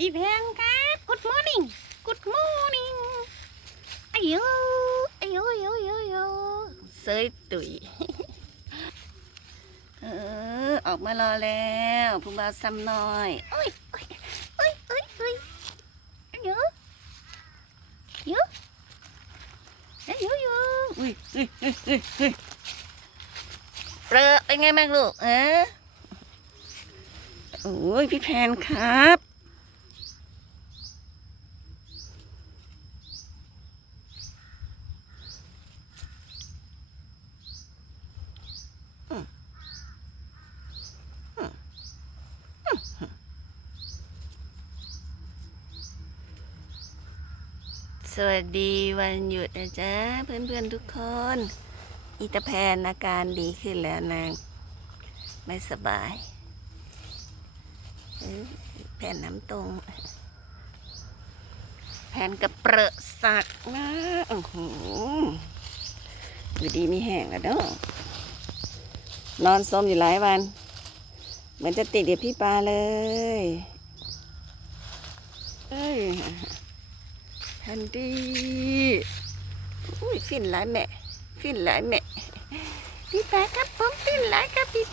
พี่แพงครับ Good morning Good morning อายุอายุอายุอายุอายุเซยตุยเออออกมารอแล้วผู้บ่าวซ้ำน้อยโอ้ยโอ้ยโอ้ยโอ้ยโอ้ยอายุอายุอายุอายุอุ้ยอุ้ยอุ้ยอุ้ยอุ้ยเปรอะเป็นไงบ้างลูกเออโอ้ยพี่แพนครับ สวัสดีวันหยุดนะจ๊ะเพื่อนๆทุกคน อีตาแพนอาการดีขึ้นแล้วนางไม่สบายแผ่นน้ำตรง แผ่นกระเปรอะสักนะโอ้โหอยู่ดีมีแห้งแล้วเด้อนอนสมอยู่หลายวัน เหมือนจะติดเดี๋ยวพี่ปลาเลย เอ้ย ฮันดี้อุ้ยฟินหลายแม่ ฟินหลายแม่ พี่ปลาครับผมฟินหลายครับพี่